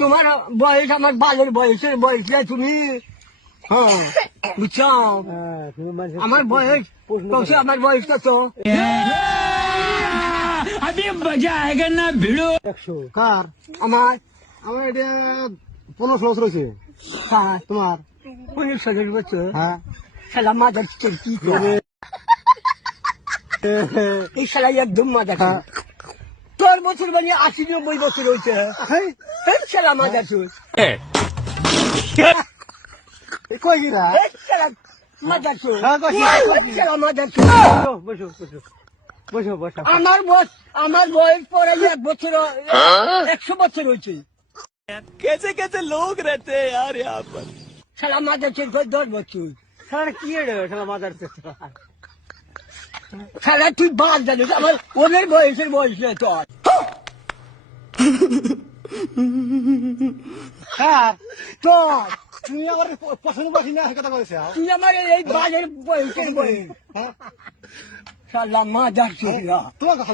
তোমার বয়স আমার বালের বয়সের বয়স না তুমি। হ্যাঁ বুঝছো, আমার বয়স কত, আমার বয়স কত? अभी मजा आएगा ना भिड़ो। কার? আমার আমার এটা 15 বছর হয়েছে। কার তোমার? 15 বছর। হ্যাঁ। শালা মাদার কি করে এই শালা একদম মাদার। তোর বছর মানে 80-90 বছর হয়েছে। এই শালা মাদার চোর, কই গিরা? এই শালা মাদার চোর, হ্যাঁ, কইছি, এই শালা মাদার চোর। বসো বসো বসো বসো। আমার বয়স পরে 1 বছর 100 বছর হয়েছে। कैसे कैसे लोग रहते हैं यार यहाँ पर। শালা মাদার চোর করে 10 বছর। শালা কি রে? শালা মাদার চোদ। শালা তুই বাদ জানিস, আমার ওদের বয়সের বয়স নেই তোর। কার? তোর তুমি আমার পছন্দ পাচ্ছি না কথা বলেছে। তুই আমার এই বালের বয়সের বয়স। শালা মাদার চোর। তোমার কথা